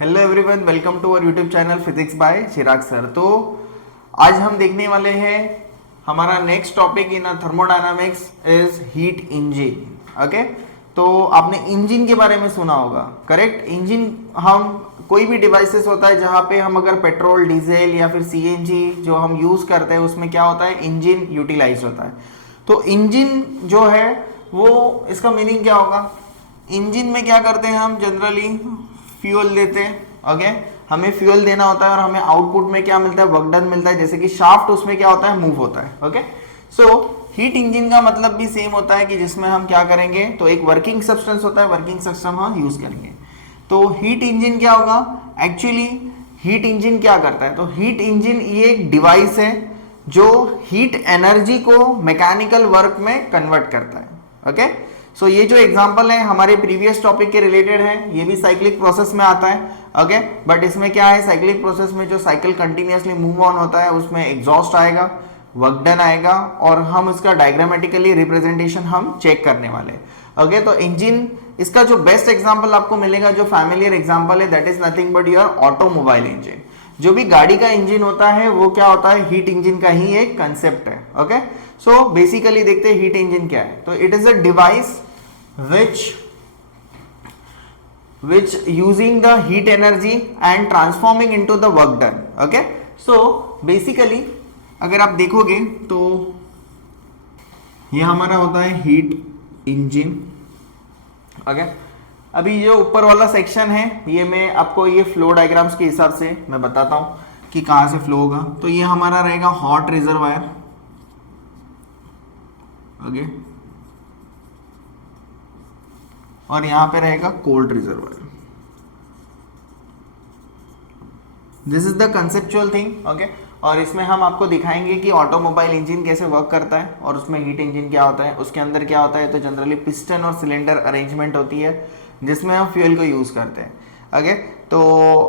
Hello everyone, welcome to our YouTube channel physics by Chirag sir. तो आज हम देखने वाले हैं हमारा next topic in thermodynamics is heat engine. Okay, तो आपने इंजन के बारे में सुना होगा, करेक्ट। इंजन हम कोई भी डिवाइसेस होता है जहां पे हम अगर पेट्रोल, डीजल या फिर सीएनजी जो हम यूज करते हैं उसमें क्या होता है, इंजन यूटिलाइज होता है। तो इंजन जो है वो, इसका मीनिंग क्या होगा, इंजन में क्या करते हैं हम जनरली फ्यूल देते हैं। ओके, हमें फ्यूल देना होता है और हमें आउटपुट में क्या मिलता है, वर्क डन मिलता है। जैसे कि शाफ्ट उसमें क्या होता है, मूव होता है। ओके, सो हीट इंजन का मतलब भी सेम होता है कि जिसमें हम क्या करेंगे, तो एक वर्किंग सब्सटेंस होता है, वर्किंग सिस्टम हम यूज करेंगे। तो हीट इंजन क्या होगा, एक्चुअली हीट इंजन क्या करता है, तो हीट इंजन ये एक डिवाइस है जो हीट एनर्जी को मैकेनिकल वर्क में कन्वर्ट करता है। ओके, सो ये जो एग्जांपल है हमारे प्रीवियस टॉपिक के रिलेटेड है, ये भी साइक्लिक प्रोसेस में आता है। ओके, बट इसमें क्या है, साइक्लिक प्रोसेस में जो साइकिल कंटिन्यूअसली मूव ऑन होता है उसमें एग्जॉस्ट आएगा, वर्क डन आएगा और हम उसका डायग्रामेटिकली रिप्रेजेंटेशन हम चेक करने वाले। ओके, तो इंजन, इसका जो बेस्ट एग्जांपल आपको मिलेगा, जो फैमिलियर एग्जांपल है, that is nothing but your automobile engine. जो भी गाड़ी का इंजन होता है वो क्या होता है, हीट इंजन का ही एक कंसेप्ट है। ओके, सो बेसिकली देखते हैं हीट इंजन क्या है। तो it is a device which using the heat energy and transforming into the work done. Okay, so basically अगर आप देखोगे तो ये हमारा होता है हीट इंजन। ओके, अभी जो ऊपर वाला सेक्शन है ये मैं आपको ये फ्लो डायग्राम्स के हिसाब से मैं बताता हूं कि कहां से फ्लो होगा। तो ये हमारा रहेगा हॉट रिजर्वायर। ओके, और यहां पे रहेगा cold reservoir. This is the conceptual thing. Okay, और इसमें हम आपको दिखाएंगे कि ऑटोमोबाइल इंजन कैसे वर्क करता है और उसमें हीट इंजन क्या होता है, उसके अंदर क्या होता है। तो जनरली पिस्टन और सिलेंडर अरेंजमेंट होती है जिसमें हम फ्यूल को यूज करते हैं। ओके, तो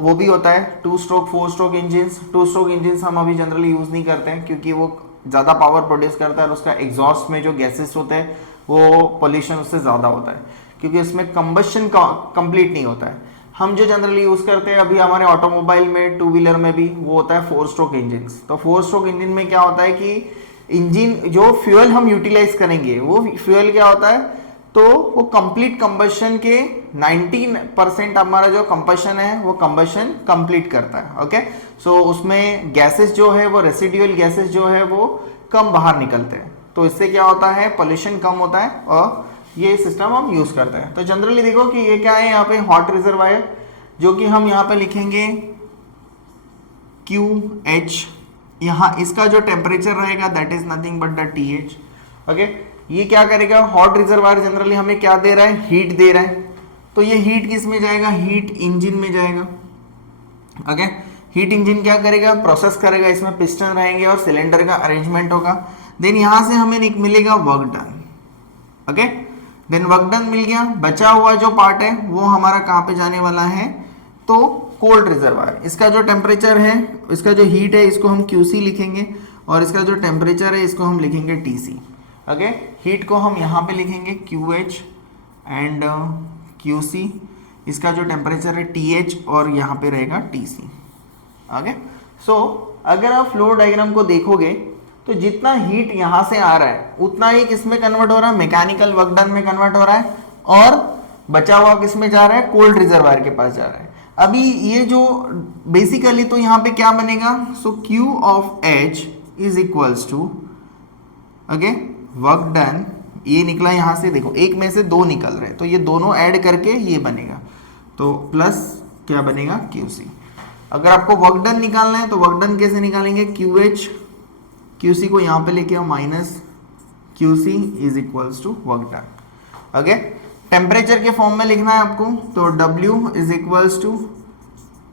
वो भी होता है 2 stroke 4 stroke engine. 2 stroke engine हम अभी जनरली यूज नहीं करते हैं क्योंकि वो ज़्यादा पावर प्रोड्यूस करता है और उसका एग्जॉस्ट में जो गैसेस होते हैं वो पोल्यूशन उससे ज़्यादा होता है क्योंकि उसमें कंबशन कंप्लीट नहीं होता है। हम जो जनरली यूज करते हैं अभी हमारे ऑटोमोबाइल में, 2 व्हीलर में भी, वो होता है 4 स्ट्रोक इंजन। तो 4 स्ट्रोक इंजन में क्या होता है कि इंजन जो फ्यूल हम यूटिलाइज करेंगे वो फ्यूल क्या होता है, तो वो कंप्लीट कंबशन के 90% हमारा जो कंबशन है वो कंबशन कंप्लीट करता है। ओके, सो उसमें गैसेस जो है वो रेसिडुअल गैसेस जो है वो कम बाहर निकलते हैं। तो इससे क्या होता है, पोल्यूशन कम होता है और ये सिस्टम हम यूज करते हैं। तो जनरली देखो कि ये क्या है, यहाँ पे हॉट रिजर्वायर जो कि हम यहाँ पे लिखेंगे QH। यहाँ इसका जो टेम्परेचर रहेगा that is nothing but the TH। Okay, ये क्या करेगा, हॉट रिजर्वायर जनरली हमें क्या दे रहा है, हीट दे रहा है। तो ये हीट किस में जाएगा, हीट इंजन में जाएगा। ओके, हीट इंजन क्या करेगा, प्रोसेस करेगा, इसमें पिस्टन रहेंगे और सिलेंडर का अरेंजमेंट होगा। देन यहां से हमें मिलेगा work done. Okay, then work done मिल गया, बचा हुआ जो पार्ट है वो हमारा कहां पे जाने वाला है, तो कोल्ड रिजर्वायर। इसका जो टेम्परेचर है, इसका जो हीट है इसको हम QC लिखेंगे और इसका जो टेम्परेचर है इसको हम लिखेंगे TC। ओके, हीट को हम यहाँ पे लिखेंगे QH एंड QC, इसका जो टेम्परेचर है TH और यहाँ पे रहेगा TC। ओके, सो अगर आप फ्लो डायग्राम को देखोगे तो जितना हीट यहाँ से आ रहा है उतना ही किस में कन्वर्ट हो रहा है, मैकेनिकल वर्क डन में कन्वर्ट हो रहा है और बचा हुआ किस में जा रहा है, कोल्ड रिजर्वायर के पास जा रहा है। अभी ये जो बेसिकली तो यहाँ पे क्या बनेगा, so Q of H is equals to, okay, work done, ये निकला यहाँ से, देखो एक में से 2 निकल रहे तो ये दोनों ऐड करके ये बनेगा, तो प्लस क्या बनेगा, QC। अगर आपको वर्क डन निकालना है तो वर्क डन कैसे निकालेंगे, QH, QC को यहाँ पे लेके आओ, minus QC is equals to work done. Okay, temperature के फॉर्म में लिखना है आपको, तो W is equals to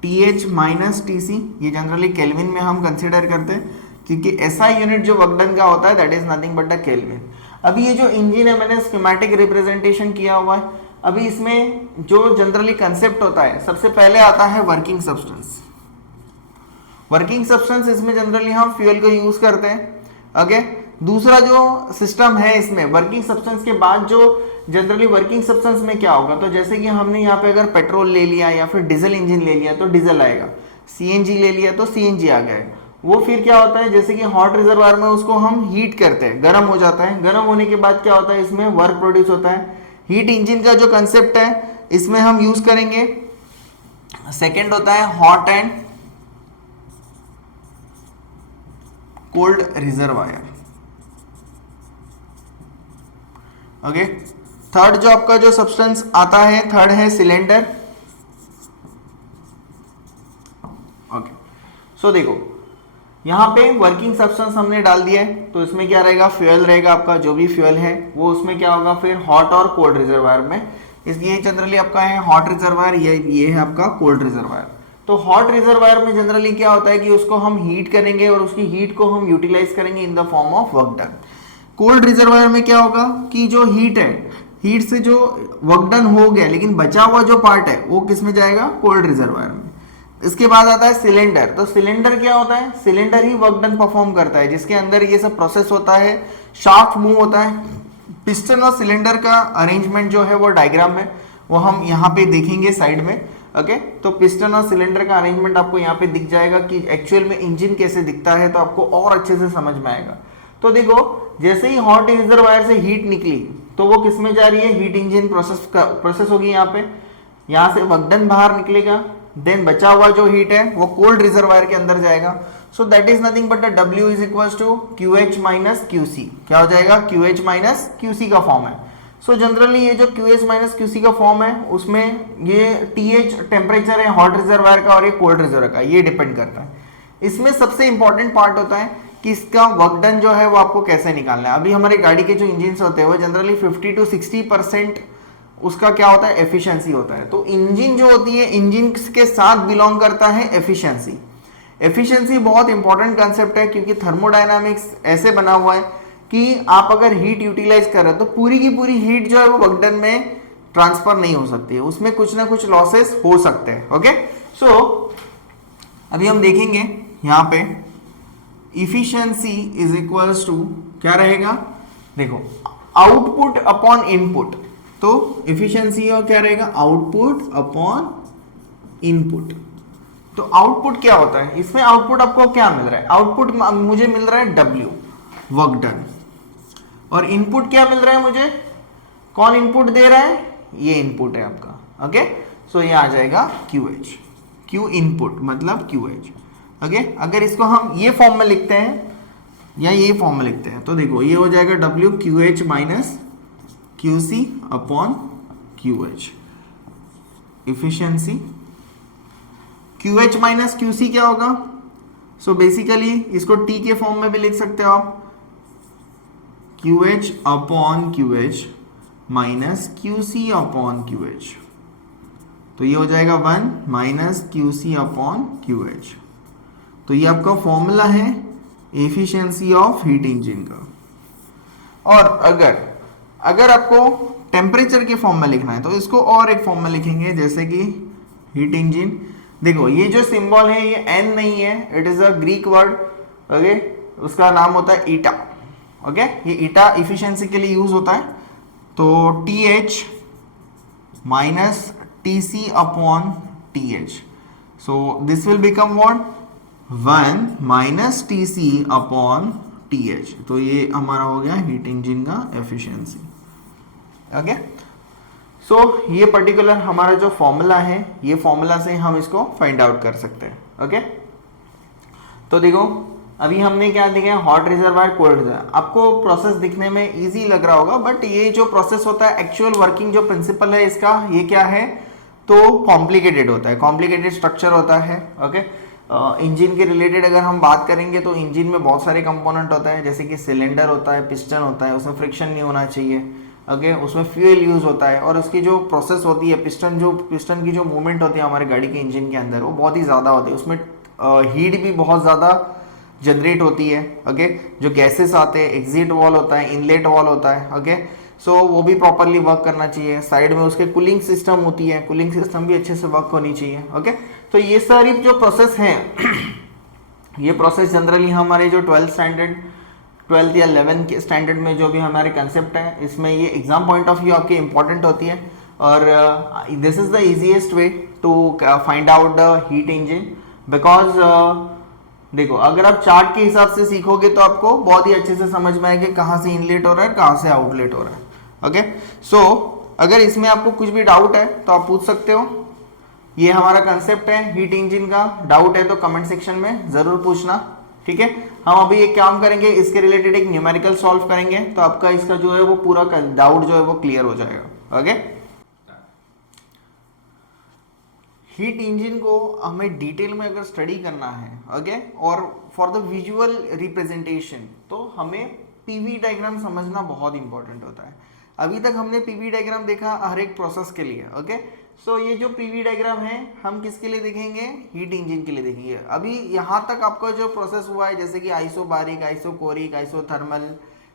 TH minus TC। ये जनरली केल्विन में हम कंसिडर करते हैं क्योंकि ऐसा यूनिट जो वर्क डन का होता है that is nothing but the kelvin. अभी ये जो इंजन है मैंने स्कीमेटिक रिप्रेजेंटेशन किया हुआ है। अभी इसमें जो जनरली कंसेप्ट होता है, सबसे पहले आता है वर्किंग सब्सटेंस। वर्किंग सब्सटेंस इसमें जनरली हम फ्यूल को यूज करते हैं। ओके, दूसरा जो सिस्टम है इसमें वर्किंग सब्सटेंस के बाद जो जनरली वर्किंग सब्सटेंस में क्या होगा, तो जैसे कि हमने यहाँ पे अगर पेट्रोल ले लिया या फिर डीजल इंजन ले लिया तो डीजल आएगा, सीएनजी ले लिया तो सीएनजी आ गया। वो फिर क्या होता है, जैसे कि हॉट रिजर्वायर में उसको हम हीट करते हैं, गर्म हो जाता है, गर्म होने के बाद क्या होता है, इसमें वर्क प्रोड्यूस होता है। हीट इंजन का जो कंसेप्ट है इसमें हम यूज करेंगे। सेकेंड होता है hot and cold reservoir. Okay, third जो आपका जो सब्सटेंस आता है, थर्ड है सिलेंडर। ओके, सो देखो यहां पे वर्किंग सब्सटेंस हमने डाल दिया है, तो इसमें क्या रहेगा, फ्यूल रहेगा आपका, जो भी फ्यूल है वो उसमें क्या होगा फिर हॉट और कोल्ड रिजर्वायर में। इसलिए जनरली आपका है हॉट रिजर्वायर, ये है आपका कोल्ड रिजर्वायर। तो हॉट रिजर्वायर में जनरली क्या होता है कि उसको हम हीट करेंगे और उसकी हीट को हम यूटिलाइज करेंगे in the form of work done. Cold reservoir में क्या होगा कि जो हीट है, हीट से जो वर्क डन हो गया लेकिन बचा हुआ जो पार्ट है वो किस में जाएगा, कोल्ड रिजर्वायर में। इसके बाद आता है सिलेंडर। तो सिलेंडर क्या होता है, सिलेंडर ही वर्क डन परफॉर्म करता है, जिसके अंदर ये सब प्रोसेस होता है, शाफ्ट मूव होता है। पिस्टन और सिलेंडर का अरेंजमेंट जो है वो डायग्राम में वो हम यहाँ पे देखेंगे साइड में। ओके, तो पिस्टन और सिलेंडर का अरेंजमेंट आपको यहाँ पे दिख जाएगा कि एक्चुअल में इंजन कैसे दिखता है, तो आपको और अच्छे से समझ में आएगा। तो देखो जैसे ही हॉट रिजर्वायर से हीट निकली तो वो किस में जा रही है, हीट इंजन प्रोसेस होगी यहाँ पे, यहाँ से वर्क डन बाहर निकलेगा, देन बचा हुआ जो हीट है वो कोल्ड रिजर्वायर के अंदर जाएगा। So that is nothing but W is equals to QH minus QC। क्या हो जाएगा, QH माइनस QC का फॉर्म है। सो जनरली ये जो QH माइनस QC का फॉर्म है उसमें ये TH टेम्परेचर है हॉट रिजर्वायर का और ये कोल्ड रिजर्वायर का, ये डिपेंड करता है। इसमें सबसे इंपॉर्टेंट पार्ट होता है कि इसका वर्क डन जो है वो आपको कैसे निकालना है। अभी हमारे गाड़ी के जो इंजन होते हैं वो जनरली 50 to 60% उसका क्या होता है, एफिशिएंसी होता है। तो इंजन जो होती है, इंजन के साथ बिलोंग करता है एफिशिएंसी। एफिशिएंसी बहुत इंपॉर्टेंट कंसेप्ट है, क्योंकि थर्मोडायनामिक्स ऐसे बना हुआ है कि आप अगर हीट यूटिलाइज कर रहे हो तो पूरी की पूरी हीट जो है वो वर्क डन में ट्रांसफर नहीं हो सकती है, उसमें कुछ ना कुछ लॉसेस हो सकते हैं। ओके, सो अभी हम देखेंगे यहाँ पे इफिशिएंसी इज इक्वल्स टू क्या रहेगा, देखो आउटपुट अपॉन इनपुट। तो इफिशिएंसी और क्या रहेगा, आउटपुट अपॉन इनपुट। तो आउटपुट क्या होता है, इसमें आउटपुट आपको क्या मिल रहा है, आउटपुट मुझे मिल रहा है W वर्क डन, और इनपुट क्या मिल रहा है मुझे, कौन इनपुट दे रहा है, ये इनपुट है आपका। ओके, सो ये आ जाएगा QH, Q इनपुट मतलब QH। ओके, अगर इसको हम ये फॉर्म में लिखते हैं या ये फॉर्म में लिखते हैं तो देखो ये हो जाएगा W QH minus QC upon QH। Efficiency QH minus QC क्या होगा, सो बेसिकली इसको T के फॉर्म में भी लिख सकते हो आप, QH upon QH minus QC upon QH। तो ये हो जाएगा 1 माइनस QC अपॉन QH। तो ये आपका फॉर्मूला है एफिशिएंसी ऑफ हीट इंजन का। और अगर आपको टेम्परेचर के फॉर्म में लिखना है तो इसको और एक फॉर्म में लिखेंगे, जैसे कि हीट इंजन। देखो ये जो सिंबल है ये N नहीं है, it is a Greek word. Okay, उसका नाम होता है ईटा। ओके, ये ईटा इफिशिएंसी के लिए यूज होता है। तो TH minus TC upon TH, so this will become what, 1 minus TC upon TH। तो ये हमारा हो गया हीट इंजन का एफिशिएंसी। ओके, सो ये पर्टिकुलर हमारा जो फॉर्मूला है, ये फॉर्मूला से हम इसको फाइंड आउट कर सकते हैं। ओके, तो देखो अभी हमने क्या देखा, हॉट रिजर्वायर कोल्ड रिजर्वायर। आपको प्रोसेस दिखने में इजी लग रहा होगा, बट ये जो प्रोसेस होता है, एक्चुअल वर्किंग जो प्रिंसिपल है इसका, ये क्या है, तो कॉम्प्लिकेटेड होता है, कॉम्प्लिकेटेड स्ट्रक्चर होता है। ओके, इंजन के रिलेटेड अगर हम बात करेंगे तो इंजन में बहुत सारे कंपोनेंट होता है, जैसे कि सिलेंडर होता है, पिस्टन होता है, उसमें फ्रिक्शन नहीं होना चाहिए। ओके, उसमें फ्यूल यूज होता है, और उसकी जो प्रोसेस होती है, पिस्टन की जो मूवमेंट होती है हमारे गाड़ी के इंजन के अंदर, वो बहुत ही ज़्यादा होती है। उसमें हीट भी बहुत ज़्यादा जनरेट होती है। ओके, जो गैसेस आते हैं, एग्जिट वॉल होता है, इनलेट वॉल होता है। ओके, सो वो भी प्रॉपरली वर्क करना चाहिए। साइड में उसके कूलिंग सिस्टम होती है, कूलिंग सिस्टम भी अच्छे से वर्क होनी चाहिए। ओके, तो ये सारी जो प्रोसेस हैं ये प्रोसेस जनरली हमारे जो 12th 12th या 11th के स्टैंडर्ड में जो भी हमारे कंसेप्ट है, इसमें ये एग्जाम पॉइंट ऑफ व्यू आपके इंपॉर्टेंट होती है। और this is the easiest way to find out the heat engine, because देखो अगर आप चार्ट के हिसाब से सीखोगे तो आपको बहुत ही अच्छे से समझ में आएगा कहाँ से इनलेट हो रहा है, कहाँ से आउटलेट हो रहा है। ओके, सो अगर इसमें आपको कुछ भी डाउट है तो आप पूछ सकते हो। ये हमारा कंसेप्ट है हीट इंजन का। डाउट है तो कमेंट सेक्शन में जरूर पूछना, ठीक है। हम अभी एक काम करेंगे, इसके रिलेटेड एक न्यूमेरिकल सॉल्व करेंगे, तो आपका इसका जो है वो पूरा डाउट जो है वो क्लियर हो जाएगा। ओके, हीट इंजन को हमें डिटेल में अगर स्टडी करना है, ओके, और फॉर द विजुअल रिप्रेजेंटेशन, तो हमें पीवी डायग्राम समझना बहुत इंपॉर्टेंट होता है। अभी तक हमने पीवी डायग्राम देखा हर एक प्रोसेस के लिए। ओके, सो ये जो पीवी डायग्राम है हम किसके लिए देखेंगे, हीट इंजन के लिए देखेंगे। अभी यहाँ तक आपका जो प्रोसेस हुआ है, जैसे कि isobaric, isochoric, isothermal,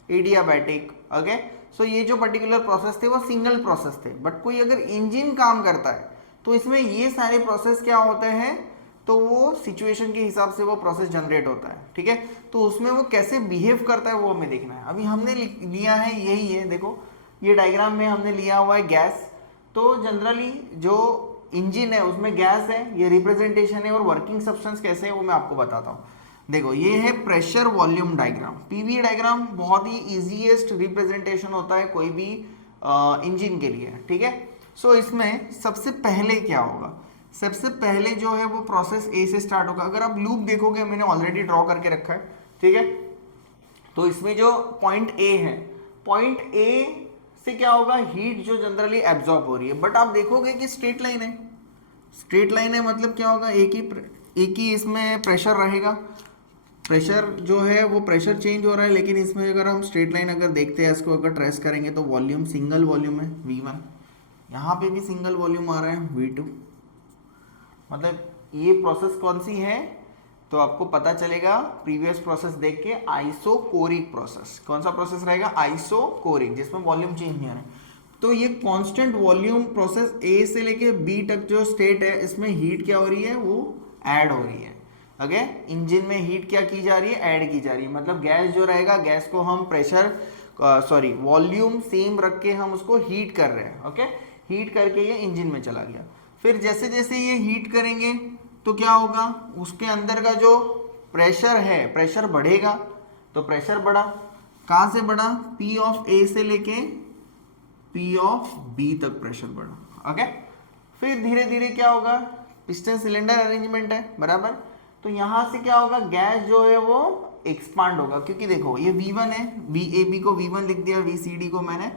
adiabatic, okay, so ये जो पर्टिकुलर प्रोसेस थे वो सिंगल प्रोसेस थे। बट कोई अगर इंजन काम करता है तो इसमें ये सारे प्रोसेस क्या होते हैं, तो वो सिचुएशन के हिसाब से वो प्रोसेस जनरेट होता है, ठीक है। तो उसमें वो कैसे बिहेव करता है वो हमें देखना है। अभी हमने लिया है यही है, देखो ये डायग्राम में हमने लिया हुआ है गैस। तो जनरली जो इंजन है उसमें गैस है, ये रिप्रेजेंटेशन है, और वर्किंग सब्सटेंस कैसे है वो मैं आपको बताता हूँ। देखो ये है pressure volume diagram. PV diagram बहुत ही इजीएस्ट रिप्रेजेंटेशन होता है कोई भी इंजन के लिए, ठीक है। सो इसमें सबसे पहले क्या होगा, सबसे पहले जो है वो प्रोसेस ए से स्टार्ट होगा। अगर आप लूप देखोगे, मैंने ऑलरेडी ड्रॉ करके रखा है, ठीक है। तो इसमें जो पॉइंट ए है, पॉइंट ए से क्या होगा, हीट जो जनरली एब्जॉर्ब हो रही है। बट आप देखोगे कि स्ट्रेट लाइन है, स्ट्रेट लाइन है मतलब क्या होगा, एक ही इसमें प्रेशर रहेगा। प्रेशर जो है वो प्रेशर चेंज हो रहा है, लेकिन इसमें अगर हम स्ट्रेट लाइन अगर देखते हैं, इसको अगर ट्रेस करेंगे तो वॉल्यूम सिंगल वॉल्यूम है V1, यहाँ पे भी सिंगल वॉल्यूम आ रहा है V2। मतलब ये प्रोसेस कौन सी है, तो आपको पता चलेगा प्रीवियस प्रोसेस देख के, आइसोकोरिक प्रोसेस। कौन सा प्रोसेस रहेगा, आइसोकोरिक, जिसमें वॉल्यूम चेंज नहीं आ रहा है। तो ये कांस्टेंट वॉल्यूम प्रोसेस ए से लेके बी तक जो स्टेट है, इसमें हीट क्या हो रही है, वो ऐड हो रही है। ओके, इंजन में हीट क्या की जा रही है, ऐड की जा रही है। मतलब गैस जो रहेगा, गैस को हम प्रेशर वॉल्यूम सेम रख के हम उसको हीट कर रहे हैं। ओके, हीट करके ये इंजन में चला गया। फिर जैसे जैसे ये हीट करेंगे तो क्या होगा, उसके अंदर का जो प्रेशर है, प्रेशर बढ़ेगा। तो प्रेशर बढ़ा, कहाँ से बढ़ा, P ऑफ A से लेके P ऑफ B तक प्रेशर बढ़ा। ओके, फिर धीरे धीरे क्या होगा, पिस्टन सिलेंडर अरेंजमेंट है बराबर। तो यहाँ से क्या होगा, गैस जो है वो एक्सपांड होगा, क्योंकि देखो ये V1 है, VAB को V1 लिख दिया, VCD को मैंने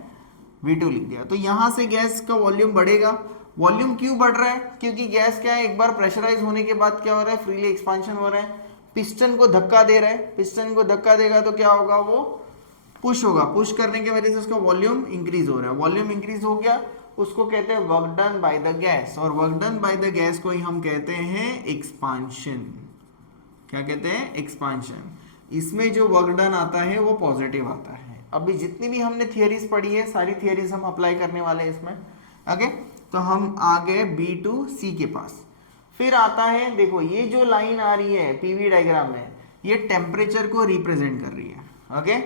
V2 लिख दिया। तो यहाँ से गैस का वॉल्यूम बढ़ेगा। वॉल्यूम क्यों बढ़ रहा है, क्योंकि गैस क्या है, एक बार प्रेशराइज होने के बाद क्या हो रहा है, फ्रीली एक्सपांशन हो रहा है, पिस्टन को धक्का दे रहा है। पिस्टन को धक्का देगा तो क्या होगा, वो पुश होगा, पुश करने की वजह से उसका वॉल्यूम इंक्रीज हो रहा है। वॉल्यूम इंक्रीज हो गया, उसको कहते हैं work done by the gas, और work done by the gas को ही हम कहते हैं एक्सपांशन। क्या कहते हैं, एक्सपांशन। इसमें जो वर्क डन आता है वो पॉजिटिव आता है। अभी जितनी भी हमने थियरीज पढ़ी है, सारी थियरीज हम अप्लाई करने वाले हैं इसमें। ओके, तो हम आ गए B to C के पास। फिर आता है, देखो ये जो लाइन आ रही है पीवी डायग्राम में, ये टेम्परेचर को रिप्रेजेंट कर रही है। Okay,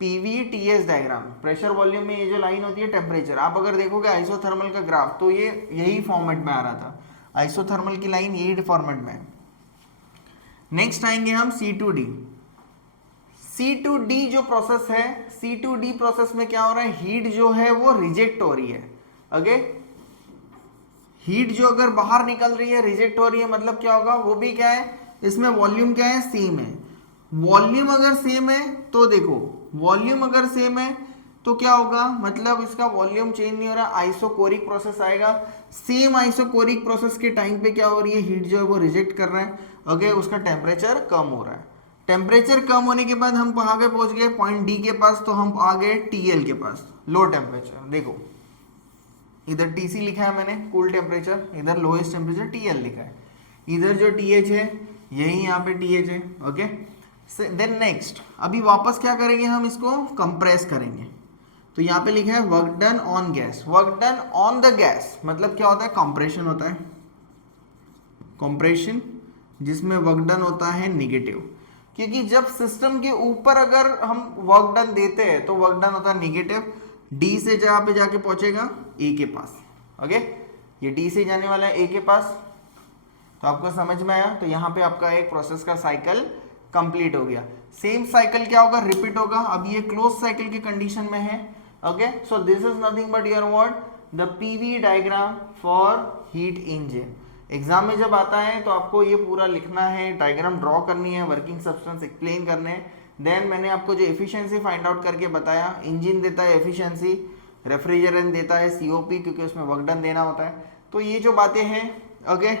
PVTS diagram, pressure volume में ये जो लाइन होती है टेम्परेचर। आप अगर देखोगे आइसोथर्मल का ग्राफ, तो ये यही फॉर्मेट में आ रहा था, आइसोथर्मल की लाइन यही फॉर्मेट में। नेक्स्ट आएंगे हम C2D। C2D जो प्रोसेस है, C2D प्रोसेस में क्या हो रहा है, हीट जो है वो रिजेक्ट हो रही है। ओके, हीट जो अगर बाहर निकल रही है, रिजेक्ट हो रही है, मतलब क्या होगा, वो भी क्या है, इसमें वॉल्यूम क्या है, सेम है। वॉल्यूम अगर सेम है तो देखो, वॉल्यूम अगर सेम है तो क्या होगा, मतलब इसका वॉल्यूम चेंज नहीं हो रहा, आइसोकोरिक प्रोसेस आएगा। सेम आइसोकोरिक प्रोसेस के टाइम पे क्या हो रही है, हीट जो है वो रिजेक्ट कर रहा है। ओके, उसका टेम्परेचर कम हो रहा है। टेम्परेचर कम होने के बाद हम कहाँ गए, पहुंच गए पॉइंट डी के पास। तो हम आ गए TL के पास, लो टेम्परेचर। देखो इधर TC लिखा है मैंने, कूल टेम्परेचर, इधर लोएस्ट टेम्परेचर TL लिखा है। इधर जो TH है, यही यहाँ पे TH है। ओके, देन नेक्स्ट, अभी वापस क्या करेंगे, हम इसको कंप्रेस करेंगे। तो यहाँ पे लिखा है work done on gas. Work done on the gas मतलब क्या होता है, कंप्रेशन होता है, कंप्रेशन, जिसमें वर्क डन होता है निगेटिव। क्योंकि जब सिस्टम के ऊपर अगर हम वर्क डन देते हैं तो वर्क डन होता है निगेटिव, डी से जहां पे जाके पहुंचेगा ए के पास। ओके, ये डी से जाने वाला है ए के पास, तो आपको समझ में आया। तो यहाँ पे आपका एक प्रोसेस का साइकिल कंप्लीट हो गया। सेम साइकिल क्या होगा, रिपीट होगा। अब ये क्लोज साइकिल की कंडीशन में है। Okay, so this is nothing but your what, the PV diagram for heat engine. Exam में जब आता है तो आपको ये पूरा लिखना है, डायग्राम ड्रॉ करनी है, वर्किंग सब्सटेंस एक्सप्लेन करने हैं। देन मैंने आपको जो एफिशिएंसी फाइंड आउट करके बताया, इंजन देता है एफिशिएंसी, रेफ्रिजरेंट देता है सीओपी क्योंकि उसमें वर्क डन देना होता है। तो ये जो बातें हैं, ओके,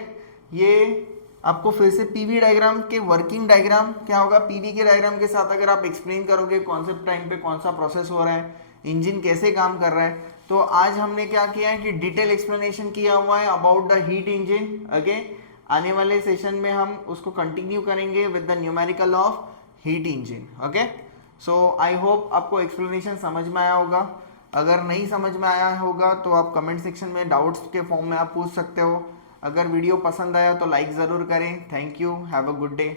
ये आपको फिर से पीवी डायग्राम के वर्किंग डायग्राम क्या होगा, पीवी के डायग्राम के साथ अगर आप एक्सप्लेन करोगे कौन से टाइम पे कौन सा प्रोसेस हो रहा है, इंजन कैसे काम कर रहा है। तो आज हमने क्या किया है कि डिटेल एक्सप्लेनेशन किया हुआ है about the heat engine. Okay, आने वाले सेशन में हम उसको कंटिन्यू करेंगे with the numerical of heat engine. Okay, so I hope आपको एक्सप्लेनेशन समझ में आया होगा। अगर नहीं समझ में आया होगा तो आप कमेंट सेक्शन में डाउट्स के फॉर्म में आप पूछ सकते हो। अगर वीडियो पसंद आया तो लाइक ज़रूर करें। Thank you, have a good day.